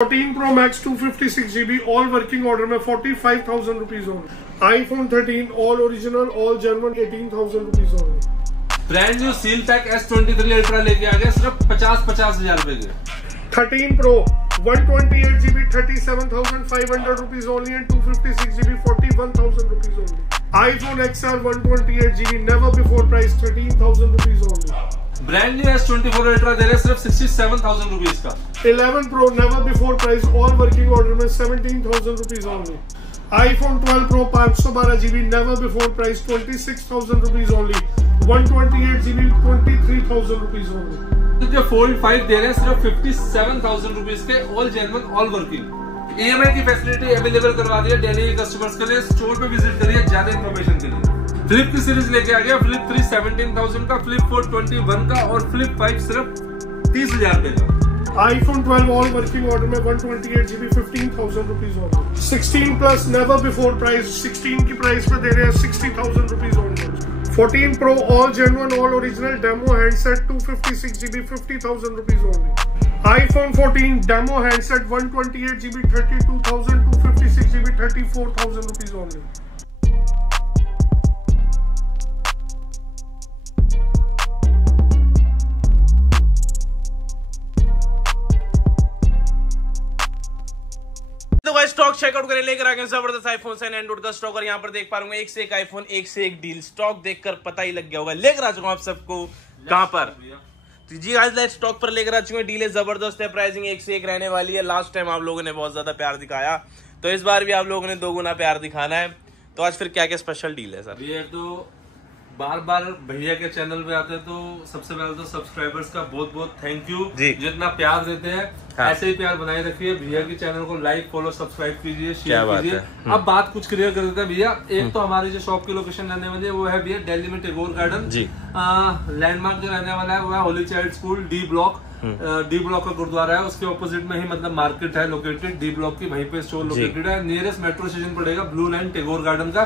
14 Pro Max 256GB all working order में 45,000 rupees only. iPhone 13 all original all genuine 18,000 rupees only. Brand new seal pack S23 ultra लेके आ गया सिर्फ 50,000 रुपए के। 13 Pro 128GB 37,500 rupees only and 256GB 41,000 rupees only. iPhone XR 128GB never before price 13,000 rupees only. Brand new S24 ultra दे रहे सिर्फ 67,000 rupees का। 11 Pro never before price all working order में 17,000 rupees only. iPhone 12 Pro 512GB never before price 26,000 rupees only. 128GB 23,000 rupees only. जो Fold 5 दे रहे हैं सिर्फ 57,000 rupees के all genuine all working. EMI की फैसिलिटी अवेलेबल करवा दी है डेली कस्टमर्स के लिए। स्टोर पे विजिट करिए ज्यादा इंफॉर्मेशन के लिए। फ्लिप की सीरीज लेके आ गया फ्लिप 3 17,000 का, फ्लिप 4 21 का और फ्लिप 5 सिर्फ 30,000 रुपए का। iPhone 12 all working order में 128GB 15,000 rupees only. 16 plus never before price 16 की प्राइस पे दे रहे हैं 60,000 rupees only. 14 Pro all genuine all original demo handset 256GB 50,000 rupees only. iPhone 14 demo handset 128GB 32,000 256GB 34,000 rupees only. तो stock checkout करें, लेकर आ गए जबरदस्त आईफोन से एंड्रॉइड का स्टॉक। और यहाँ पर देख पा रहे एक से एक आईफोन, एक से एक डील। स्टॉक देखकर पता ही लग गया होगा। लेकर आ चुका हूँ आप सबको कहाँ पर तो जी आज लाइट स्टॉक पर लेकर आ चुके हैं। डील जबरदस्त है, प्राइसिंग एक से एक रहने वाली है। लास्ट टाइम आप लोगों ने बहुत ज्यादा प्यार दिखाया, तो इस बार भी आप लोगों ने 2 गुना प्यार दिखाना है। तो आज फिर क्या क्या स्पेशल डील है सर? ये तो बार बार भैया के चैनल पे आते हैं तो सबसे पहले तो सब्सक्राइबर्स का बहुत बहुत थैंक यू जितना प्यार देते हैं। हाँ। ऐसे ही प्यार बनाए रखिए। भैया के चैनल को लाइक फॉलो सब्सक्राइब कीजिए, शेयर कीजिए। अब बात कुछ क्लियर कर देते हैं भैया। एक तो हमारी जो शॉप की लोकेशन रहने वाली है वो है भैया दिल्ली में टैगोर गार्डन जी। लैंडमार्क जो रहने वाला है वो है Holi child school D block. D block का गुरुद्वारा है, उसके ऑपोजिट में ही मतलब मार्केट है लोकेटेड। डी ब्लॉक की वहीं पे स्टोर लोकेटेड है। नियरेस्ट मेट्रो स्टेशन पड़ेगा ब्लू लाइन टैगोर गार्डन का।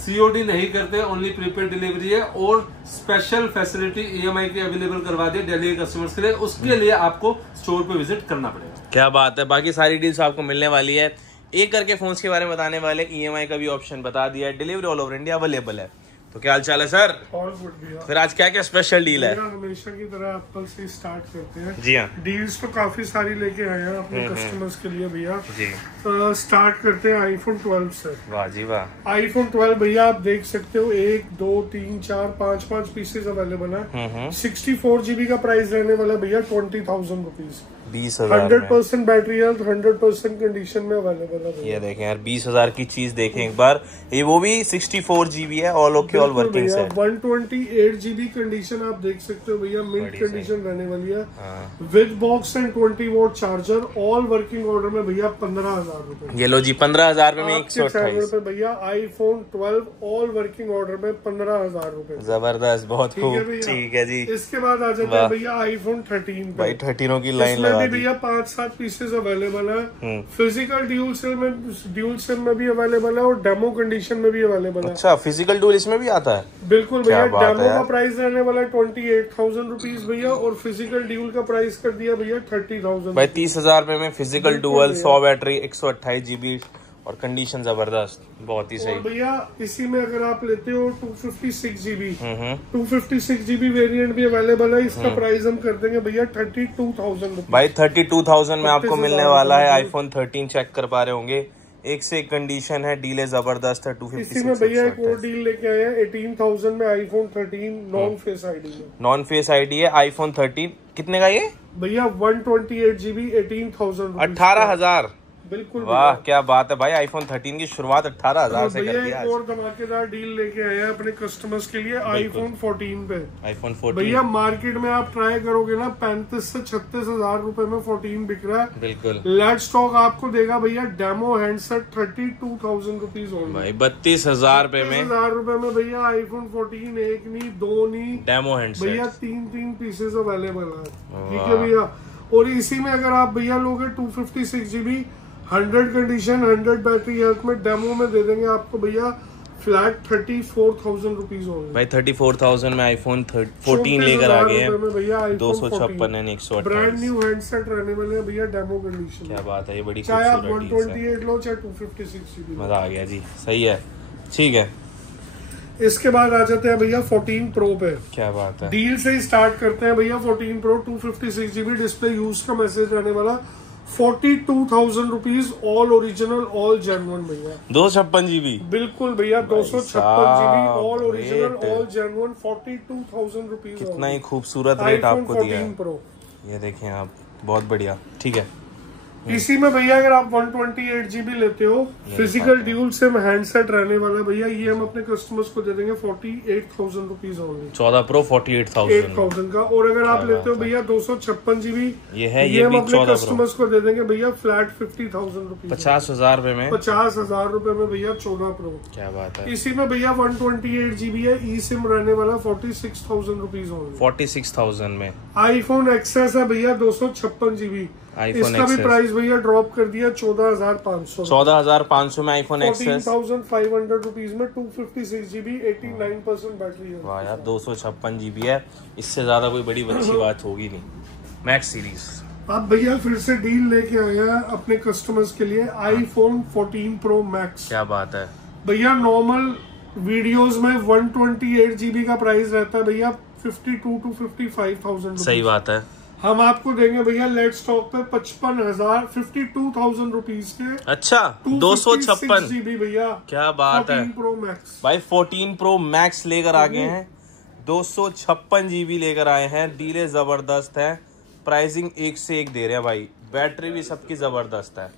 COD नहीं करते, ओनली प्रीपेड डिलीवरी है और स्पेशल फैसिलिटी EMI की अवेलेबल करवा दी डेली कस्टमर्स के लिए। उसके लिए आपको स्टोर पे विजिट करना पड़ेगा। क्या बात है। बाकी सारी डील्स आपको मिलने वाली है। एक करके फोन्स के बारे में बताने वाले, EMI का भी ऑप्शन बता दिया है, delivery all over India available है। तो क्या हाल चाल है सर? ऑल गुड भैया। फिर आज क्या क्या स्पेशल डील है? हमेशा की तरह एप्पल से स्टार्ट करते हैं। जी हाँ, डील्स तो काफी सारी लेके आए हैं अपने कस्टमर्स के लिए भैया जी। स्टार्ट करते हैं iPhone 12 से। वाह जी वाह। iPhone 12 भैया आप देख सकते हो 1 2 3 4 5 पीसेस अवेलेबल है। 64GB का प्राइस रहने वाला भैया 20,000 रुपीज। 20,000 100% बैटरी हेल्थ 100% कंडीशन में अवेलेबल है। ये देखें यार 20,000 की चीज देखें एक बार। ये वो भी 64GB है, ऑल ओके ऑल वर्किंग है। 128GB कंडीशन आप देख सकते हो भैया, मिड कंडीशन रहने वाली है। With box and 20 volt charger all working order में भैया 15,000 रुपए। ये लो जी 15,000 में 128 रुपए भैया। iPhone 12 ऑल वर्किंग ऑर्डर में 15,000 रुपए। जबरदस्त, बहुत खूब। ठीक है जी। इसके बाद आ जाते हैं भैया iPhone 13 भाई 13 की लाइन लगा दी भैया। 5-7 पीसेस अवेलेबल है। फिजिकल ड्यूल सिम में भी अवेलेबल है और डेमो कंडीशन में भी अवेलेबल है। अच्छा, फिजिकल ड्यूल इसमें भी आता है? बिल्कुल भैया। डेमो का प्राइस रहने वाला है 28,000 रुपीज भैया और फिजिकल ड्यूल का प्राइस कर दिया भैया 30,000। भाई 30,000 रुपए में फिजिकल ड्यूल, 100 बैटरी, 128GB और कंडीशन जबरदस्त, बहुत ही सही भैया। इसी में अगर आप लेते हो 256GB 256GB वेरिएंट भी अवेलेबल है। इसका प्राइस हम कर देंगे भैया 32,000 भाई 32,000 में आपको मिलने वाला है iPhone 13। चेक कर पा रहे होंगे, एक से एक कंडीशन है, डील जबरदस्त है। 256 इसी में भैया एक और डील लेके आए हैं 18,000 में iPhone 13 नॉन फेस आईडी में। नॉन फेस आईडी है iPhone 13। कितने का ये भैया? 128GB 18,000 18,000। बिल्कुल। वाह क्या बात है भाई। iPhone 13 की शुरुआत 18,000 से कर दिया। एक और धमाकेदार डील लेके आए हैं अपने कस्टमर्स के लिए iPhone 14 पे। iPhone 14 भैया मार्केट में आप ट्राई करोगे ना 35 से 36,000 रुपए में 14 बिक रहा है। बिल्कुल। लेट स्टॉक आपको देगा भैया डेमो हैंडसेट 32,000 रुपीज भाई 32,000 रुपए में 1000 रुपए में भैया iPhone 14 एक नहीं दो नहीं डेमो हैंडसेट भैया 3 पीसेस अवेलेबल है। ठीक है भैया। और इसी में अगर आप भैया लोगे 256GB 100 कंडीशन 100 बैटरी हेल्थ में डेमो में दे देंगे आपको भैया फ्लैट 34,000 रुपीज होंगे भाई। 34,000 में आईफोन 14 लेकर आ गए हैं भैया। 256 एंड 128 ब्रांड न्यू हैंडसेट रहने वाले हैं भैया, डेमो कंडीशन। क्या बात है, ये बड़ी चाहे आप खूबसूरत 128 लो चाहे 256 GB। मजा आ गया जी, सही है, ठीक है। इसके बाद आ जाते हैं भैया 14 प्रो पे। क्या बात है, डील से ही स्टार्ट करते हैं भैया। 14 प्रो 256 GB डिस्प्ले यूज का मैसेज रहने वाला, 42,000 rupees, all original all genuine भैया। 256 GB बिल्कुल भैया, 256 GB all original all genuine, 42,000 rupees. कितना ही खूबसूरत रेट आपको दिया है। प्रो ये देखें आप, बहुत बढ़िया, ठीक है। इसी में भैया अगर आप 128 GB लेते हो, फिजिकल ड्यूल सिम हैंडसेट रहने वाला भैया, ये हम अपने कस्टमर्स को दे देंगे 48,000 रुपीज होंगे। 14 प्रो 48,000 का। और अगर आप लेते हो भैया 256 GB, ये है, ये हम भी अपने कस्टमर्स को दे देंगे भैया फ्लैट 50,000 रुपीज, 50,000 रुपए में, 50,000 रुपए में भैया 14 प्रो। क्या बात है। इसी में भैया 128 GB है, ई सिम रहने वाला 46,000 रुपीज होंगे। 46,000 में आईफोन एक्सेस है भैया 256 GB, इसका भी प्राइस भैया ड्रॉप कर दिया 14,500। 14,500 में आईफोन एक्सेस, 14,500 रुपीज में 256 GB, 89% बैटरी है। वाह यार, 256 GB है, इससे ज्यादा कोई बड़ी अच्छी बात होगी नहीं। मैक्स सीरीज अब भैया फिर से डील लेके आया अपने कस्टमर्स के लिए, आईफोन 14 प्रो मैक्स। क्या बात है भैया। नॉर्मल वीडियोस में 128 GB का प्राइस रहता है भैया 52 to 55,000। सही बात है। हम आपको देंगे भैया लेट स्टॉक पे 52,000 रुपीज के। अच्छा, 256 GB भैया। क्या बात है प्रो मैक्स भाई। 14 प्रो मैक्स लेकर आ गए हैं, 256 GB लेकर आए हैं, डीले जबरदस्त है, प्राइसिंग एक से एक दे रहे हैं भाई, बैटरी भी सबकी जबरदस्त है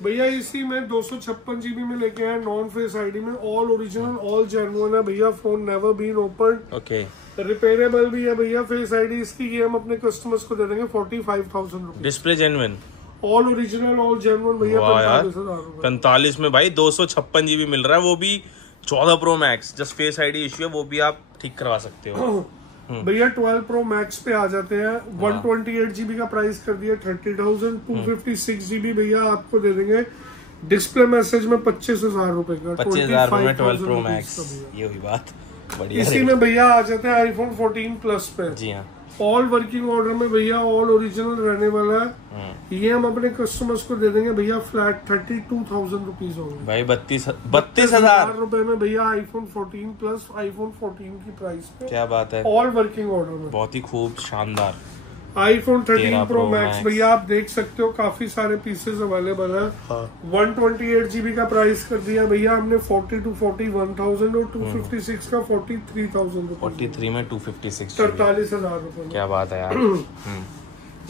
भैया। इसी में 256 GB में लेके आए, नॉन फेस आईडी में, ऑल ओरिजिनल ऑल जेन्युइन है भैया, phone never been open, okay, repairable भी है भैया, फेस आईडी इसकी। ये हम अपने कस्टमर्स को दे देंगे 45,000 rupees, display genuine, all original all genuine भैया, 45,000। 45 में भाई 256 GB मिल रहा है, वो भी 14 pro max. Just face ID issue है, वो भी आप ठीक करवा सकते हो। भैया 12 प्रो मैक्स पे आ जाते हैं। 128 GB का प्राइस कर दिया 30,000, 256 GB भैया आपको दे देंगे डिस्प्ले मैसेज में 25,000 रुपए का, 25,000 में 12 प्रो मैक्स। ये हुई बात, बढ़िया। इसी में भैया आ जाते हैं आईफोन 14 प्लस पे। जी हाँ, ऑल वर्किंग ऑर्डर में भैया, ऑल ओरिजिनल रहने वाला है। ये हम अपने कस्टमर्स को दे देंगे भैया फ्लैट 32,000 रुपीज होंगे भाई। 32,000 रुपए में भैया आईफोन 14 प्लस आईफोन 14 की प्राइस पे। क्या बात है, ऑल वर्किंग ऑर्डर में, बहुत ही खूब शानदार। आईफोन 13 प्रो मैक्स भैया आप देख सकते हो, काफी सारे पीसेस अवेलेबल है। 128 GB का प्राइस कर दिया भैया हमने 40 to 41,000 और 256 का 43,000 रुपए। 43 में 256, 43,000 रुपए। क्या बात है यार।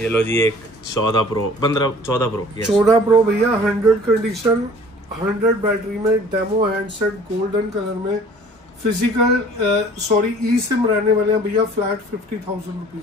ये लो जी, एक 14 प्रो 14 प्रो भैया 100 कंडीशन, 100 बैटरी में, डेमो हैंडसेट, गोल्डन कलर में, फिजिकल सॉरी ई सिम रहने वाले हैं भैया, फ्लैट 50,000 रुपीज,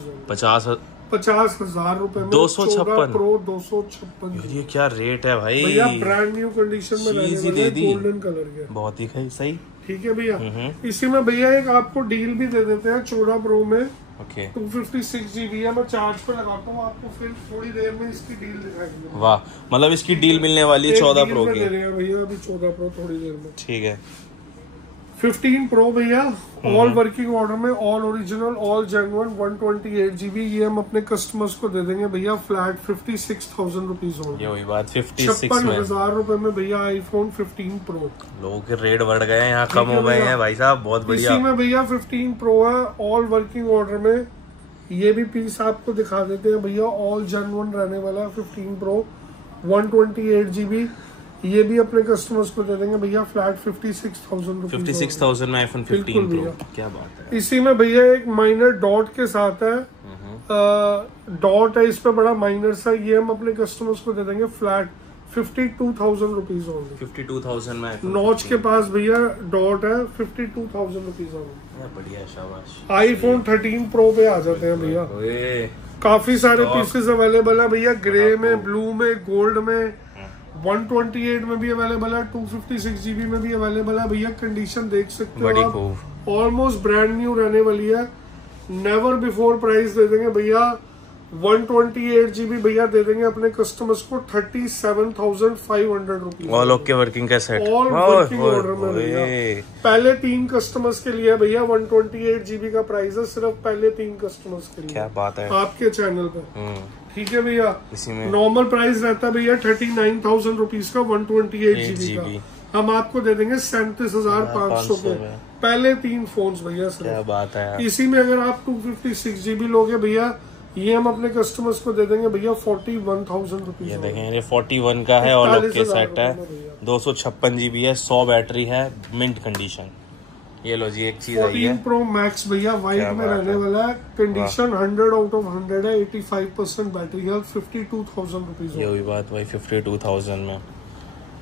50,000 रुपए में 256 प्रो 256। ये क्या रेट है भाई भैया, ब्रांड न्यू कंडीशन में रहने वाले हैं, गोल्डन कलर के, बहुत ही सही। ठीक है भैया। इसी में भैया एक आपको डील भी दे देते हैं 14 प्रो में, ओके, 256 GB है। मैं चार्ज पे लगाता हूँ आपको, फिर थोड़ी देर में इसकी डील दिखाएंगे। वाह, मतलब इसकी डील मिलने वाली है 14 प्रो की भैया, अभी 14 प्रो थोड़ी देर में। ठीक है। 15 प्रो भैया, ऑल वर्किंग ऑर्डर में, all original all genuine, 128 GB। ये हम अपने कस्टमर्स को दे देंगे भैया फ्लैट 56,000 रुपीज होंगे। ये वही बात, 56 में, 56,000 रुपए में भैया आईफोन 15 प्रो। लोगों के रेट बढ़ गए हैं, यहाँ कम हो गए हैं भाई साहब, बहुत बढ़िया। इसी में भैया 15 प्रो है, ऑल वर्किंग ऑर्डर में। ये भी पीस आपको दिखा देते हैं भैया, ऑल जेन्युइन रहने वाला है 15 प्रो, 128 GB। ये भी अपने कस्टमर्स को दे देंगे भैया फ्लैट 56,000 रुपीज। 56,000 में आईफोन 15 प्रो, क्या बात है। इसी में भैया एक माइनर डॉट के साथ है, डॉट है इस पे, बड़ा माइनर सा। ये हम अपने कस्टमर्स को दे देंगे फ्लैट 52,000 रुपीज होंगे। 52,000 में नॉच के पास भैया डॉट है, 52,000 रुपीज होंगे। बढ़िया, शाबाश। आईफोन 13 प्रो पे आ जाते हैं भैया, काफी सारे पीसेस अवेलेबल है भैया, ग्रे में, ब्लू में, गोल्ड में, 128 में भी अवेलेबल है, 256 GB में भी अवेलेबल है भैया। कंडीशन देख सकते हो आप, ऑलमोस्ट ब्रांड न्यू रहने वाली है, नेवर बिफोर प्राइस दे देंगे भैया 128 GB भैया दे देंगे अपने कस्टमर्स को 37,500 रुपीज। ऑल ओके वर्किंग का सेट, ऑल वर्किंग ऑर्डर में भैया। पहले 3 कस्टमर्स के लिए भैया 128 GB का प्राइस है, सिर्फ पहले 3 कस्टमर्स के लिए। क्या बात है आपके चैनल पे। ठीक है भैया, नॉर्मल प्राइस रहता है भैया 39,000 रुपीज का 128 GB का, हम आपको दे देंगे 37,500 के पहले 3 फोन्स भैया सर। क्या बात है। इसी में अगर आप 256 GB लोगे भैया, ये हम अपने कस्टमर्स को दे देंगे भैया 41,000 रुपीज। ये देखें, ये 41 का है, ऑल ओके सेट है, 256 GB है, 100 बैटरी है, मिंट कंडीशन। ये लो जी, एक चीज आई है 14 Pro Max भैया, व्हाइट में रहने वाला है, कंडीशन 100 आउट ऑफ 100 है, 85% बैटरी हेल्थ, 52,000 रुपीज। ये हुई बात भाई 52,000 में,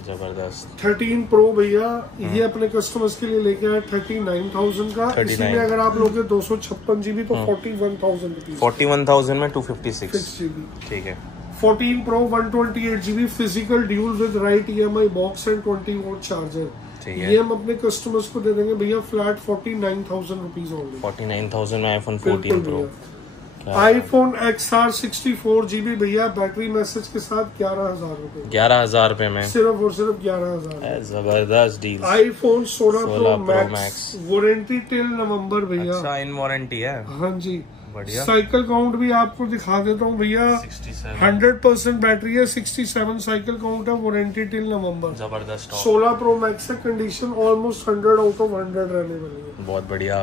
जबरदस्त। 13 Pro भैया, ये अपने कस्टमर्स के लिए लेके आए 39,000 का। इसी में अगर आप लोगे 256 GB तो 41,000 रुपीज। 41,000 में 256 GB। ठीक है। 14 Pro 128 GB physical dual with right EMI box and 20 volt charger. ये हम अपने कस्टमर्स को दे देंगे भैया फ्लैट 49,000 रुपीज ओनली। 49,000 में iPhone 14 Pro। iPhone XR 64 GB भैया, बैटरी मैसेज के साथ 11,000 रुपए। 11,000 रुपए में सिर्फ और सिर्फ 11,000। जबरदस्त deal. iPhone 16 Pro Max warranty till नवंबर भैया। अच्छा, इन वारंटी है। हाँ जी, बढ़िया। साइकिल काउंट भी आपको दिखा देता हूँ भैया, 100% बैटरी है, 67 साइकिल काउंट है, वारंटी टिल नवंबर। जबरदस्त। 16 Pro Max है, कंडीशन ऑलमोस्ट 100 आउट ऑफ 100 रहने वाली है। बहुत बढ़िया,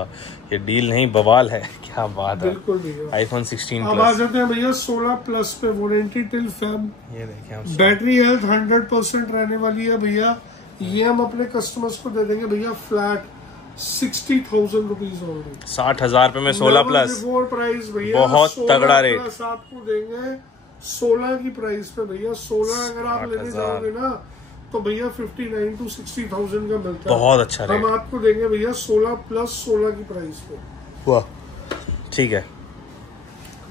ये डील नहीं बवाल है, क्या बात है। बिल्कुल भैया। iPhone 16 अब आ जाते हैं भैया 16 प्लस पे, वारंटी टिल फैब, ये देखें, बैटरी हेल्थ 100% रहने वाली है भैया। ये हम अपने कस्टमर्स को दे देंगे भैया फ्लैट 60,000 रुपीज ओनली। 60,000 रुपए में 16 प्लस प्राइस भैया, बहुत तगड़ा रेट। आपको देंगे 16 की प्राइस पे भैया। 16 अगर आप लेने जाओगे ना तो भैया 59 to 60,000 का मिलता है। बहुत अच्छा रेट। हम आपको देंगे भैया 16 प्लस 16 की प्राइस पे। वाह, ठीक है।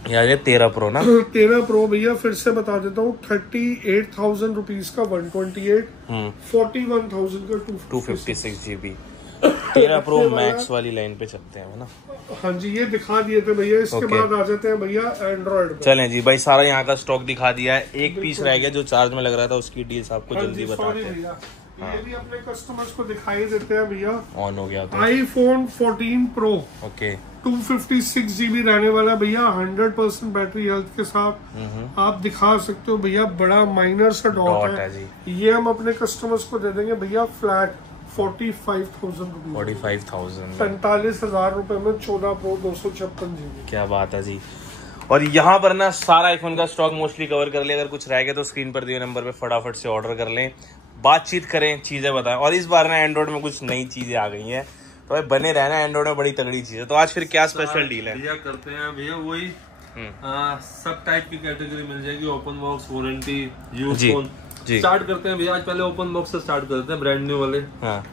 यार ये 13 Pro ना, 13 Pro भैया फिर से बता देता हूँ, 38,000 रुपीज का 128, 41,000 का 256 GB। 13 Pro Max वाली लाइन पे चलते हैं ना। हाँ जी, ये दिखा दिए थे भैया। इसके बाद आ जाते हैं भैया एंड्रॉइड। चलें जी भाई, सारा यहाँ का स्टॉक दिखा दिया है। एक पीस रह गया जो चार्ज में लग रहा था, उसकी डील्स आपको जल्दी बताते हैं। ये भी अपने कस्टमर्स को दिखाई देते हैं भैया। ऑन हो गया तो iPhone 14 Pro ओके, 256 GB रहने वाला भैया, 100% बैटरी हेल्थ के साथ। आप दिखा सकते हो भैया, बड़ा माइनर सा डॉट है जी। ये हम अपने कस्टमर्स को दे देंगे भैया फ्लैट 45,000 रुपीज। 45,000 45,000 रुपए में 14 Pro 256 GB। क्या बात है जी। और यहाँ पर ना सारा आईफोन का स्टॉक मोस्टली कवर कर लिया। अगर कुछ रह गया तो स्क्रीन पर दिए नंबर पे फटाफट से ऑर्डर कर लें, बातचीत करें, चीजें बताएं। और इस बार ना एंड्रॉइड में कुछ नई चीजें आ गई हैं, तो भाई बने रहना, एंड्रॉइड में बड़ी तगड़ी चीज है। तो आज फिर क्या स्पेशल डील है भैया? करते हैं भैया वही सब टाइप की कैटेगरी मिल जाएगी, open box, warranty, use phone. Start करते हैं भैया, आज पहले ओपन बॉक्स से स्टार्ट करते हैं, ब्रांड न्यू वाले। हाँ।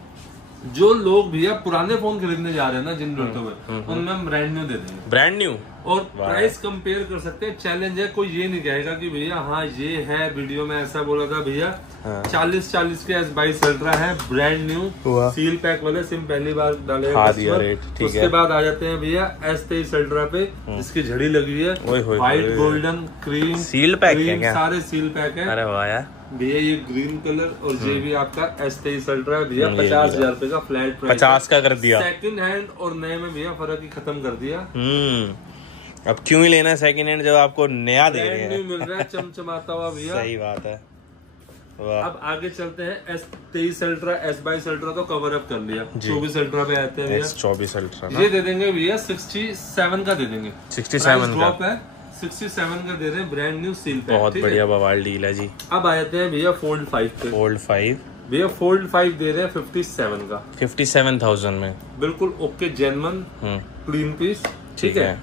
जो लोग भैया पुराने फोन खरीदने जा रहे हैं ना, जिन रेटों में, उनमें हम ब्रांड न्यू दे देंगे। ब्रांड न्यू और प्राइस कंपेयर कर सकते हैं। चैलेंज है, कोई ये नहीं कहेगा कि भैया हाँ ये है, वीडियो में ऐसा बोला था भैया। 40 के S22 अल्ट्रा है, ब्रांड न्यू, सील पैक वाले, सिम पहली बार डालेगा। उसके बाद आ जाते हैं भैया S23 अल्ट्रा पे, जिसकी झड़ी लगी है, white, golden, cream, seal pack, सारे सील पैक है। अरे वाह यार भैया, ये ग्रीन कलर और ये भी आपका S23 अल्ट्रा है भैया। 50,000 रुपए का फ्लैट प्राइस, 50 का कर दिया। सेकंड हैंड और नए में भैया फर्क ही खत्म कर दिया। अब क्यों ही लेना सेकंड हैंड जब आपको नया दे रहे हैं, मिल रहा है चमचमाता हुआ भैया। सही बात है। अब आगे चलते हैं, S23 अल्ट्रा, S22 अल्ट्रा तो कवर अप कर लिया, 24 अल्ट्रा पे आते हैं भैया। 24 अल्ट्रा ये दे देंगे भैया 67 का दे देंगे। 67 ड्रॉप है, 67 का दे रहे हैं, ब्रांड न्यू सील पैक। बहुत बढ़िया बवाल डील है जी। अब आ जाते हैं भैया फोल्ड 5 पे। फोल्ड 5 भैया, फोल्ड 5 दे रहे हैं 57 का, 57,000 में। बिल्कुल ओके, जेन्युइन क्लीन पीस, ठीक है।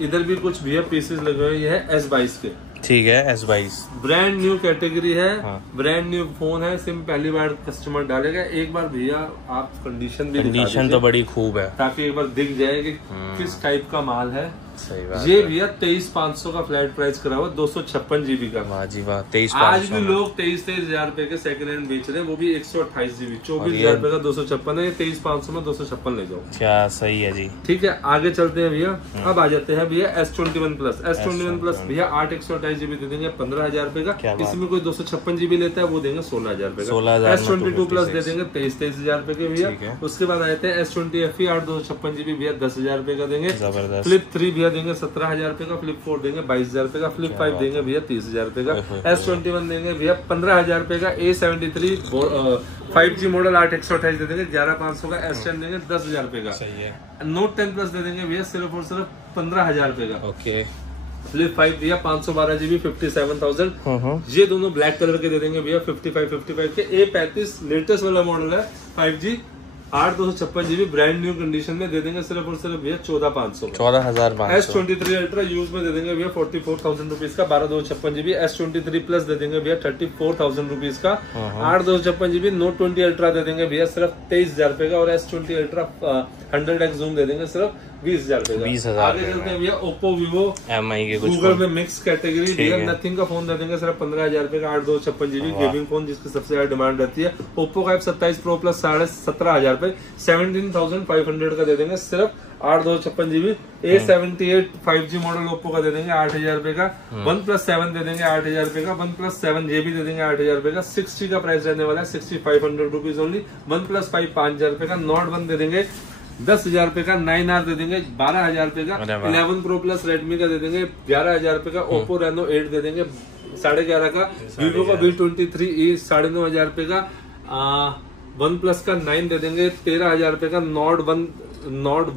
इधर भी कुछ भैया पीसेस लगे हुए, ये है S22 के, ठीक है। S22 ब्रांड न्यू कैटेगरी है, ब्रांड न्यू फोन है, सिम पहली बार कस्टमर डालेगा। एक बार भैया आप कंडीशन भी, कंडीशन तो बड़ी खूब है, ताकि एक बार दिख जाए कि किस टाइप का माल है। सही बात। ये भैया 23,500 का फ्लैट प्राइस करा हुआ 256 GB का। वाह जी वाह, 23,500। आज भी लोग 23,000 रुपए के सेकंड हैंड बेच रहे हैं, वो भी 128 GB। 24,000 रुपए का 256 है, 23,500 में 256 ले जाओ। क्या सही है जी। ठीक है, आगे चलते हैं भैया। अब आ जाते हैं भैया S21 प्लस। S21 प्लस भैया 8 128 GB दे देंगे 15,000 रुपए का। इसमें कोई 256 GB लेता है वो देंगे 16,000 रुपए का। S22 प्लस दे देंगे 23,000 रुपए के भैया। उसके बाद आते हैं S20 FE 8 256 GB भैया 10,000 रुपए का देंगे। फ्लिप 3 भैया देंगे 17,000 रुपए का। फ्लिप 4 देंगे 22,000 रुपए का। फ्लिप 5 देंगे भैया 30,000 रुपए का। S21 देंगे भैया 15,000 रुपए का। A73 5G मॉडल 8 128 दे देंगे 11,500 का। S10 देंगे 10,000 रुपए का। सही है। नोट 10 प्लस दे देंगे भैया सिर्फ और सिर्फ 15,000 रुपए का। ओके। फ्लिप 5 भैया 512 GB 57,000। ये दोनों ब्लैक कलर के दे देंगे भैया 55 के। A35 लेटेस्ट वाला मॉडल है 5G 8 256 GB brand new condition में दे देंगे सिर्फ और सिर्फ भैया 14,500। 14,500। S23 अल्ट्रा यूज में दे देंगे भैया 44,000 रुपीज का 12 256 GB। S23 प्लस दे देंगे भैया 34,000 रुपीज का 8 256 GB। Note 20 अल्ट्रा दे देंगे भैया सिर्फ 23,000 रुपए का। और S20 अल्ट्रा 100x जूम दे देंगे सिर्फ 20,000 रुपए का। 20,000। आगे चलते हैं भैया Oppo Vivo MI के कुछ गूगल में मिक्स कैटेगरी भैया। नथिंग का फोन दे देंगे सिर्फ 15,000 रुपए का 8 256 GB गेमिंग फोन जिसकी सबसे ज्यादा डिमांड रहती है। Oppo का F27 Pro प्लस 17,500 रुपए 17,500 का दे देंगे सिर्फ 8 256 GB। A78 5G model Oppo का दे देंगे 8,000 रुपए का। OnePlus 7 दे देंगे 8,000 रुपए का। OnePlus 7 ये भी दे देंगे 8,000 रुपए का। 60 का प्राइस रहने वाला है 6,500 रुपीज ओनली। OnePlus 5 5,000 रुपए का। Note 1 दे देंगे 10,000 रुपए का। 9R दे देंगे 12,000 रुपए का। 11 Pro प्लस Redmi का दे देंगे 11,000 रुपए का। Oppo Reno 8 दे देंगे 11,500 का। Vivo का V23e 9,500 रुपए का। OnePlus का 9 दे देंगे 13,000 रुपए का। Nord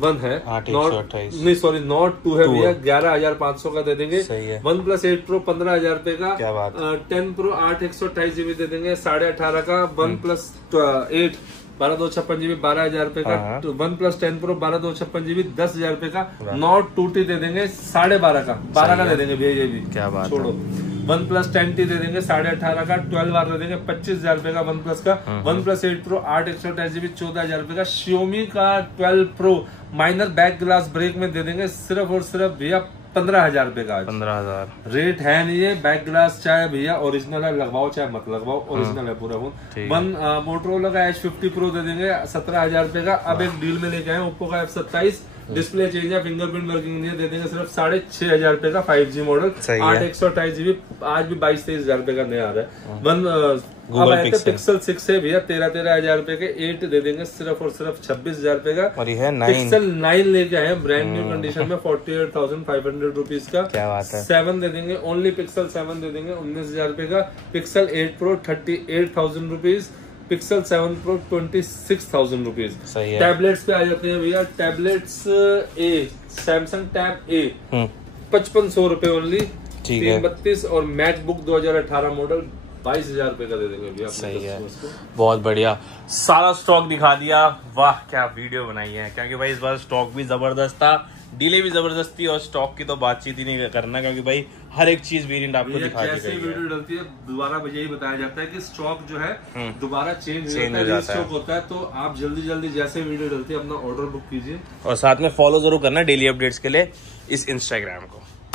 1 है, नहीं सॉरी Nord 2 है भैया 11,500 का दे देंगे। OnePlus 8 Pro 15,000 रुपए का। 10 Pro 8 128 GB दे देंगे 18,500 का। OnePlus 8 12 256 GB 12,000 रुपए का। OnePlus 10 Pro 12 256 GB 10,000 रुपए का। Nord 2T दे देंगे 12,500 का। 12 का दे देंगे भैया ये भी। क्या बात छोड़ो। OnePlus 10T दे देंगे 18,500 का। 12R दे देंगे 25,000 रुपए का OnePlus का। OnePlus 8 Pro 8 128 GB 14,000 रुपए का। Xiaomi का 12 Pro minor back glass break में दे देंगे सिर्फ और सिर्फ भैया 15,000 रुपए का। 15,000 रेट है नहीं है। बैक ग्लास चाहे भैया ओरिजिनल है लगवाओ चाहे मत लगवाओ ओरिजिनल है पूरा फोन। मोटरोला का H50 Pro दे देंगे 17,000 रुपए का। अब एक डील में लेके आए Oppo का F27 डिस्प्ले चेंज है फिंगरप्रिंट वर्किंग नहीं है दे देंगे सिर्फ 6,500 रुपए का 5G मॉडल 8 128 GB आज भी 22-23,000 रुपए का नया आ रहा है। गूगल पिक्सल 6 है भैया 13,000 रुपए के। 8 दे देंगे सिर्फ और सिर्फ 26,000 रुपए का। और ये पिक्सल 9 लेके आए ब्रांड न्यू कंडीशन में 48,500 रुपीज का। क्या बात है। 7 दे देंगे ओनली पिक्सल 7 दे देंगे 19,000 रुपए का। Pixel 8 Pro 38,000 rupees. Pixel 7 Pro 26,000 rupees. Tablets पे आ जाते हैं भैया। टैबलेट्स ए सैमसंग टैब ए 5,500 रुपए ओनली 332 और मैकबुक 2018 मॉडल 22,000 रुपए का दे देंगे भैया। सही है, बहुत बढ़िया। सारा स्टॉक दिखा दिया। वाह क्या वीडियो बनाई है, क्योंकि भाई इस बार स्टॉक भी जबरदस्त था, डीले भी जबरदस्त थी और स्टॉक की तो बातचीत ही नहीं करना, क्योंकि भाई हर एक चीज वेरिएंट आपको दिखा दी गई है। जैसे वीडियो डलती है दोबारा यही बताया जाता है कि स्टॉक जो है दोबारा चेंज हो जाता है, होता है। तो आप जल्दी जल्दी जैसे वीडियो डलती है अपना ऑर्डर बुक कीजिए और साथ में फॉलो जरूर करना डेली अपडेट्स के लिए इस इंस्टाग्राम को।